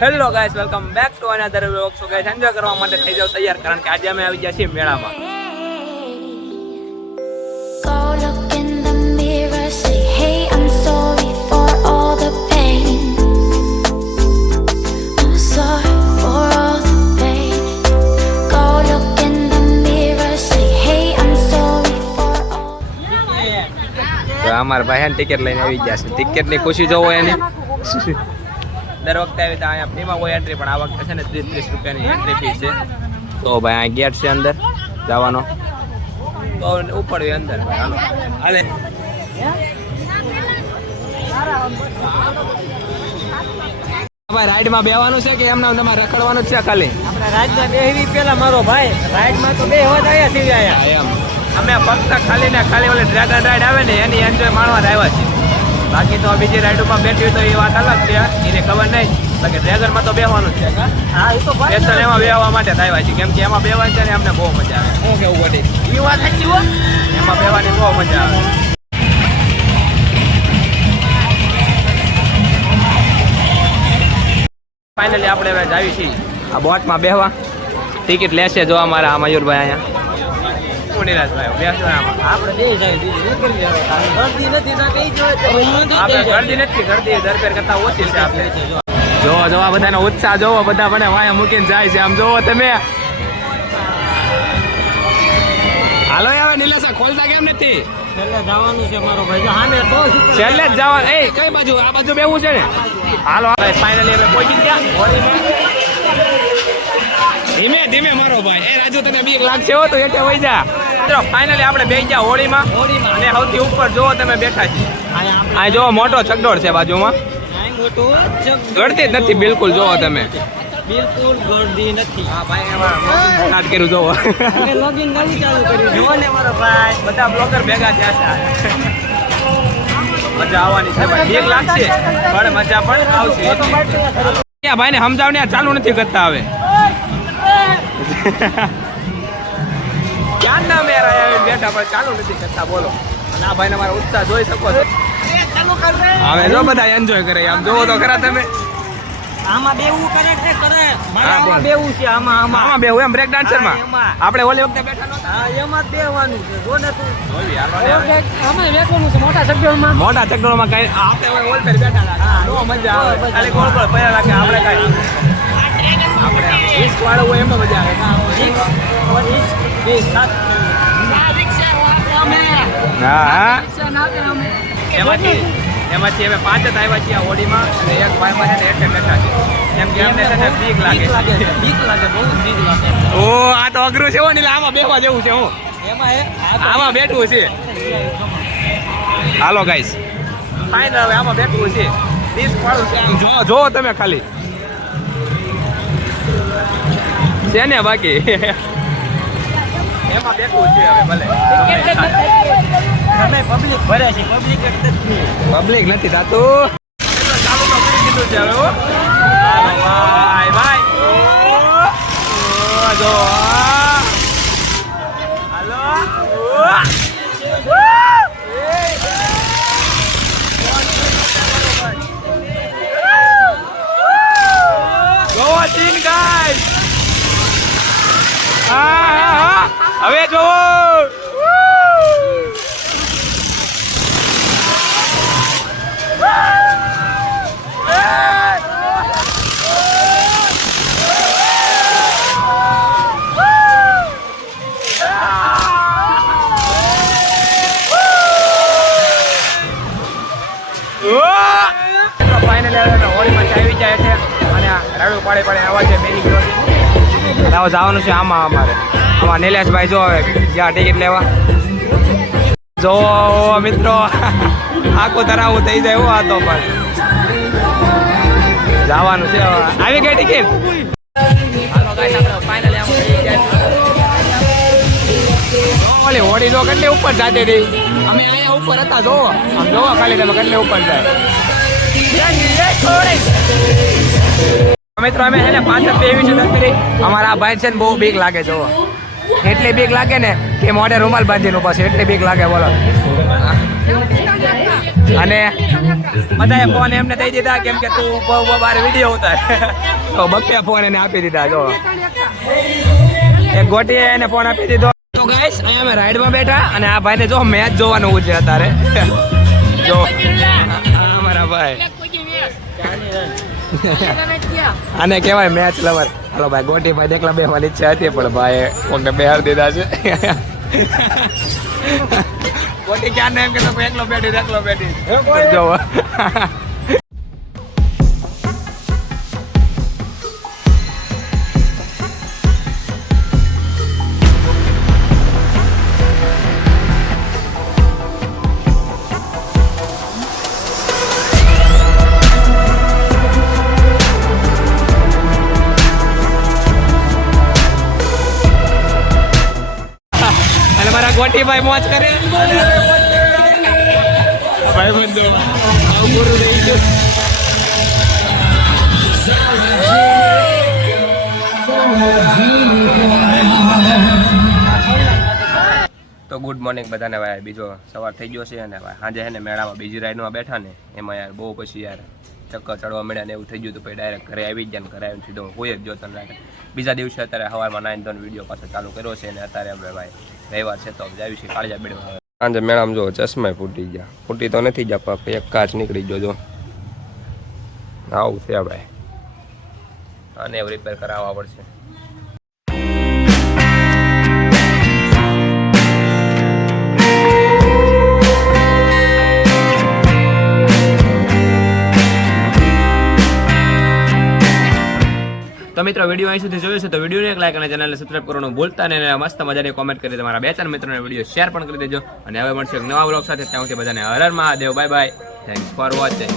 Hello guys, welcome back to another vlog. So guys, enjoy કરવા માટે થઈ જાવ તૈયાર, કારણ કે આજે અમે આવી ગયા છીએ મેળામાં. અમારા ભાઈ ટિકિટ લઈને આવી ગયા છે. ટિકિટ ની ખુશી જોવો એની. દર વખતે આવી તો અહીંયા ફ્રીમાં કોઈ એન્ટ્રી, પણ આ વખતે છે ને 30 રૂપિયાની એન્ટ્રી ફી છે. તો ભાઈ આ ગેટ છે અંદર જવાનો, તો ઉપડવી અંદર. હાલે ભાઈ, રાઈડમાં બેવાનું છે કે એમને તમારે રખડવાનું જ છે ખાલી? આપણે રાઈડમાં બેહવી પેલા મારો ભાઈ, રાઈડમાં તો બે હોત આયા સીવી આયા એમ. અમે ફક્ત ખાલી ને ખાલી ઓલી ડ્રેગન રાઈડ આવે ને એની એન્જોય માણવા આવ્યા છીએ. બાકી તો બીજી રાઈડ ઉપર બેઠી તો એ વાત અલગ છે, એને ખબર નહીં. બાકી ડ્રેગનમાં તો બેવાનું જ છે. હા, એ તો સ્પેશિયલ એમાં બેહવા માટે આવ્યા છે, કેમ કે એમાં બેવાનું છે ને અમને બહુ મજા આવે. શું કેવું બધી એ વાત સાચી હો, એમાં બેવાની બહુ મજા આવે. ફાઇનલી આપણે હવે જાવી છીએ આ બોટમાં બેહવા. ટિકિટ લેશે જો અમારા આ મયુરભાઈ અહીંયા. આપણે બે જાય ગરદી નથી ના કઈ ગરદી દરફેર કરતા ઓછી છે આપણે. જોવો જોવા બધાનો ઉત્સાહ જોવો, બધા મને વાયા મૂકીને જાય છે. આમ જોવો તમે. હાલો હવે નિલેશા, ખોલતા કેમ નથી? છેલ્લે જવાનું છે મારો ભાઈ. હામે તો છેલ્લે જ જવા. એ કઈ બાજુ? આ બાજુ બેવું છે ને. હાલો ફાઇનલી અમે પહોંચી ગયા. ધીમે ધીમે મારો ભાઈ. એ રાજુ, તને બીક લાગશે હો તો એટલે વઈ જા. મિત્રો ફાઇનલી આપણે બેસી ગયા હોળીમાં, અને સૌથી ઉપર જોવો તમે બેઠા છીએ. આ જોવો મોટો ચકડોળ છે બાજુમાં. ગળતી જ નથી બિલકુલ, જોવો તમે. બિલકુલ ગળદી નથી. હા ભાઈ, એમાં સ્ટાર્ટ કર્યું જોવો. લોગિન નવું ચાલુ કર્યું જોવો ને મારો ભાઈ. બધા બ્લોગર ભેગા થયા છે. મજા આવવાની છે ભાઈ. બીક લાગશે પણ મજા પણ આવશે. ક્યાં ભાઈને સમજાવને ચાલુ નથી કરતા હવે. ક્યાં ના મેરા આવીને બેઠા પણ ચાલુ નથી કરતા, બોલો. અને આ ભાઈને મારો ઉત્સાહ જોઈ શકો છો. હવે જો બધા એન્જોય કરે. આમ જોવો તો ખરા તમે. આમાં બેવું કરે છે કરે. આમાં બેવું છે. આમાં બેવું એમ બ્રેક ડાન્સર માં. આપણે ઓલી વખતે બેઠા નહોતા. હા, એમાં જ બેવાનું છે. જો ને તું. આમાં બેસવાનું છે મોટા ચકડોળમાં. મોટા ચકડોળમાં કઈ આપણે ઓલ પર બેઠા હતા. નો મજા આવે. ખાલી ગોળ ગોળ ફર્યા રાખે. આપણે કઈ આપણે રિસ્ક વાળું હોય એમાં મજા આવે. હા, એમાંથી અમે 5 જ આવ્યા છીએ હોળીમાં, અને એક ભાઈમાં છે ને એટલે બેઠા છે. કેમ કે અમને છે ને બીક લાગે. બીક લાગે, બહુ બીક લાગે. ઓ આ તો અઘરું છે હો ને, આમાં બેહવા જેવું છે. હું આમાં બેઠવું છે. હાલો ગાઈસ, ફાઇનલ હવે આમાં બેઠવું છે. 30 વાળું છે. જોવો તમે ખાલી છે ને. બાકી એમાં બેઠવું છે હવે. ભલે પબ્લિક ભરે છે, પબ્લિક નથી થતું. ચાલુ તો કરી દીધું છે હવે. ભાઈ ભાઈ જો હાલો. જોવો સીન ગાઈસ. હા હવે જોવો. ફાઇનલી હોળીમાં આવી જાય છે, અને રાડું પાડે પાડે આવા છે. બેની ગયો જવાનું છે આમાં. અમારે આમાં નિલેશભાઈ જો હવે જ્યાં ટિકિટ લેવા. જો મિત્રો, આખું ધરાવું થઈ જાય એવું. આ તો પણ જવાનું છે. આવી ગઈ ટિકિટ. હાલો ગાઈસ, આપણે ફાઇનલી આમ થઈ ગયા. ઓલી હોડી જો કેટલી ઉપર જાતી હતી. અમે અહીંયા ઉપર હતા. જોવો આમ, જોવો ખાલી તમે કેટલી ઉપર જાય. મિત્રો અમે છે ને 5 જ બેવી છે નથી. અમારા આ ભાઈ છે ને બહુ બીક લાગે. જોવો એટલી બીક લાગે ને કે મોઢે રૂમાલ બાંધીને ઉભા છે. એટલી બીક લાગે, બોલો. અને બધાએ ફોન એમને દઈ દીધા કેમ કે તું બહુ બાર વિડીયો ઉતાર તો બપ્પે ફોન એને આપી દીધા જો એક ગોટીએ એને ફોન આપી દીધો. તો ગાઈસ અહીંયા અમે રાઈડમાં બેઠા અને આ ભાઈને જો મેચ જોવાનું છે અત્યારે જો અમારા ભાઈ આને કહેવાય મેચ લવર. હાલો ભાઈ ગોટી ભાઈ દેખલા બેવાની ઈચ્છા હતી પણ ભાઈ કોઈને બેહાર દીધા છે. ગોટી ક્યાં એમ કે તો એકલો બેઠી જો ગોટીભાઈ મોજ કરે ભાઈ બંધો પૂરું થઈ ગયું. તો ગુડ મોર્નિંગ બધાને ભાઈ બીજો સવાર થઈ ગયો છે અને ભાઈ સાંજે છે ને મેળામાં બીજી રાઈડમાં બેઠા ને એમાં યાર બહુ પછી યાર ચક્કર ચડવા મળ્યા ને એવું થઈ ગયું તો પછી ડાયરેક્ટ ઘરે આવી ગયા ને ઘરે આવીને સીધો હોય જ જોતા રાખે. બીજા દિવસે અત્યારે સવારમાં 9 વિડીયો પાછો ચાલુ કર્યો છે અને અત્યારે આપણે ભાઈ રવિવાર છે તો આવી છે કાળજા બેડવા. સાંજે મેળામાં જો ચશ્મા ફૂટી ગયા, ફૂટી તો નથી ગયા પણ એક કાચ નીકળી ગયો જો આવું છે ભાઈ આને રિપેર કરાવવા પડશે. તો મિત્રો વિડીયો અહીં સુધી જોયો છે તો વિડીયોને એક લાઈક અને ચેનલને સબસ્ક્રાઇબ કરવાનું ભૂલતા નહીં અને મસ્ત મજાની કોમેન્ટ કરી તમારા 2-4 મિત્રોને વિડીયો શેર પણ કરી દેજો. અને હવે મળશે એક નવા બ્લોગ સાથે. ત્યાં સુધી બધાને Har Har Mahadev. Bye bye. Thanks for watching.